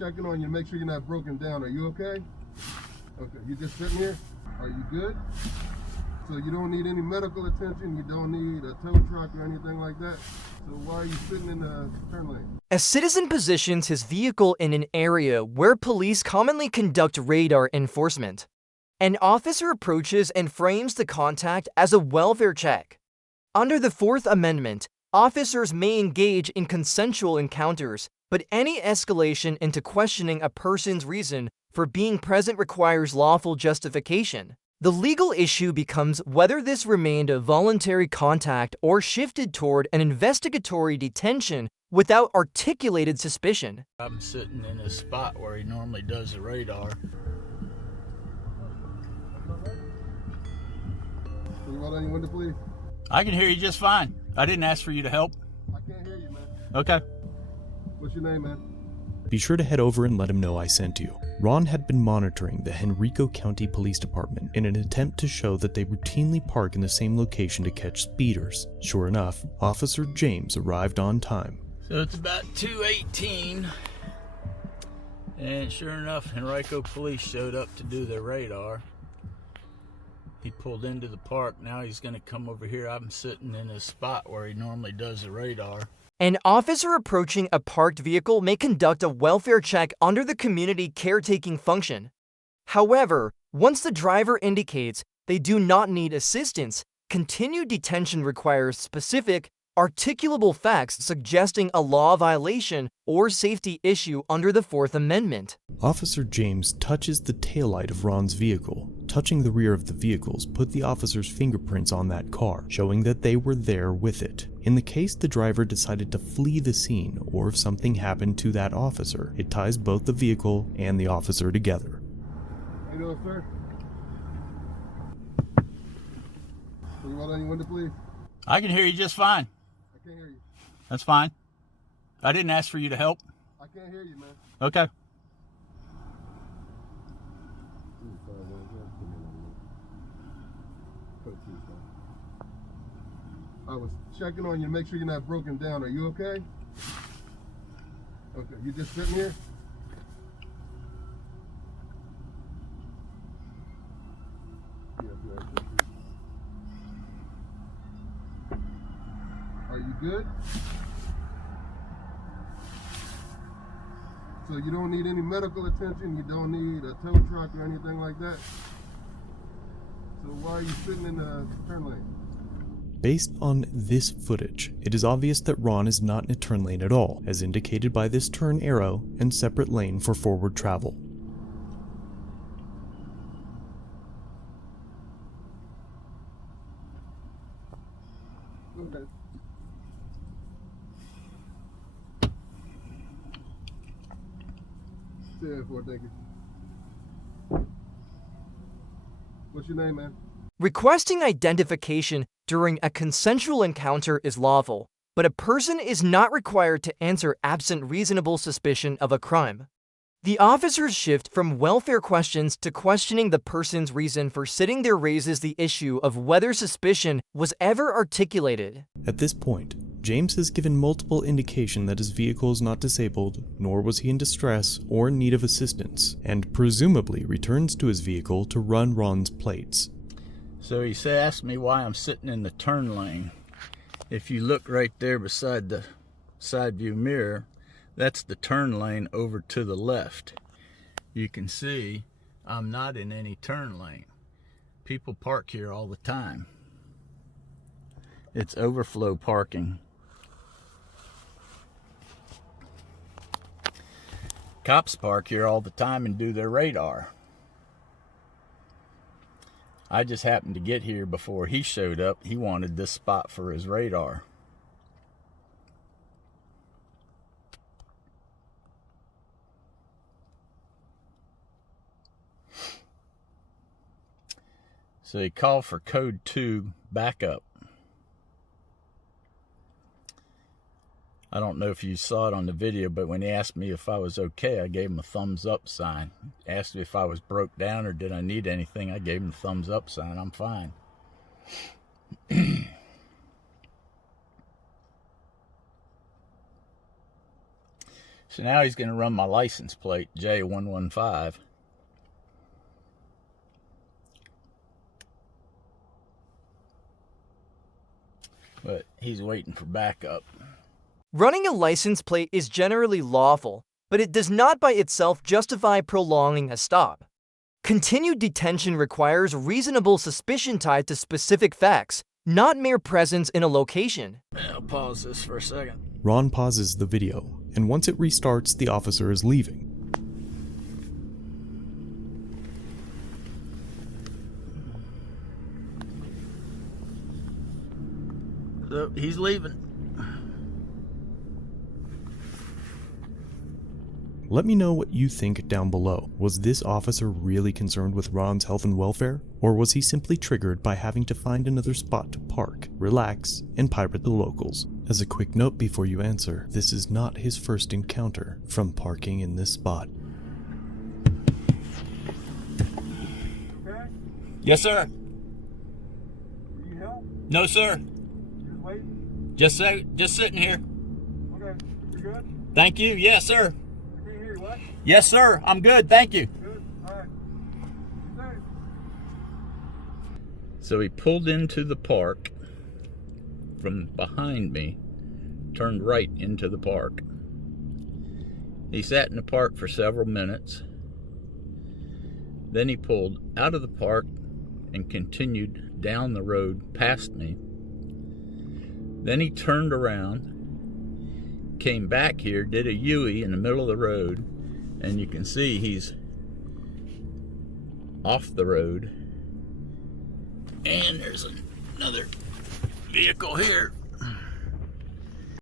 checking on you to make sure you're not broken down. Are you okay? Okay, you just sitting here? Are you good? So you don't need any medical attention, you don't need a tow truck or anything like that? So why are you sitting in the turn lane? A citizen positions his vehicle in an area where police commonly conduct radar enforcement. An officer approaches and frames the contact as a welfare check. Under the Fourth Amendment, officers may engage in consensual encounters, but any escalation into questioning a person's reason for being present requires lawful justification. The legal issue becomes whether this remained a voluntary contact or shifted toward an investigatory detention without articulated suspicion. I'm sitting in a spot where he normally does the radar. Can you roll down your window, please? I can hear you just fine. I didn't ask for you to help. I can't hear you, man. Okay. What's your name, man? Be sure to head over and let him know I sent you. Ron had been monitoring the Henrico County Police Department in an attempt to show that they routinely park in the same location to catch speeders. Sure enough, Officer James arrived on time. So it's about 2:18, and sure enough, Henrico Police showed up to do their radar. He pulled into the park. Now he's going to come over here. I'm sitting in a spot where he normally does the radar. An officer approaching a parked vehicle may conduct a welfare check under the community caretaking function. However, once the driver indicates they do not need assistance, continued detention requires specific, articulable facts suggesting a law violation or safety issue under the Fourth Amendment. Officer James touches the taillight of Ron's vehicle. Touching the rear of the vehicles put the officer's fingerprints on that car, showing that they were there with it. In the case the driver decided to flee the scene, or if something happened to that officer, it ties both the vehicle and the officer together. How you doing, sir? Can you roll down your window, please? I can hear you just fine. I can't hear you. That's fine. I didn't ask for you to help. I can't hear you, man. Okay. I was checking on you to make sure you're not broken down. Are you okay? Okay, you just sitting here? Are you good? So you don't need any medical attention, you don't need a tow truck or anything like that? So why are you sitting in the turn lane? Based on this footage, it is obvious that Ron is not in a turn lane at all, as indicated by this turn arrow and separate lane for forward travel. Okay. Stay there for it, thank you. What's your name, man? Requesting identification during a consensual encounter is lawful, but a person is not required to answer absent reasonable suspicion of a crime. The officer's shift from welfare questions to questioning the person's reason for sitting there raises the issue of whether suspicion was ever articulated. At this point, James has given multiple indication that his vehicle is not disabled, nor was he in distress or in need of assistance, and presumably returns to his vehicle to run Ron's plates. So he asked me why I'm sitting in the turn lane. If you look right there beside the side view mirror, that's the turn lane over to the left. You can see I'm not in any turn lane. People park here all the time. It's overflow parking. Cops park here all the time and do their radar. I just happened to get here before he showed up. He wanted this spot for his radar. So he called for code 2 backup. I don't know if you saw it on the video, but when he asked me if I was okay, I gave him a thumbs up sign. Asked me if I was broke down or did I need anything, I gave him the thumbs up sign. I'm fine. So now he's going to run my license plate, J115. But he's waiting for backup. Running a license plate is generally lawful, but it does not by itself justify prolonging a stop. Continued detention requires reasonable suspicion tied to specific facts, not mere presence in a location. I'll pause this for a second. Ron pauses the video, and once it restarts, the officer is leaving. So he's leaving. Let me know what you think down below. Was this officer really concerned with Ron's health and welfare? Or was he simply triggered by having to find another spot to park, relax, and pirate the locals? As a quick note before you answer, this is not his first encounter from parking in this spot. Okay? Yes, sir. Need help? No, sir. Just waiting? Just sitting here. Okay. You good? Thank you. Yes, sir. I can't hear you. What? Yes, sir. I'm good. Thank you. Good. All right. Be safe. So he pulled into the park from behind me, turned right into the park. He sat in the park for several minutes. Then he pulled out of the park and continued down the road past me. Then he turned around, came back here, did a U-ey in the middle of the road, and you can see he's off the road. And there's another vehicle here.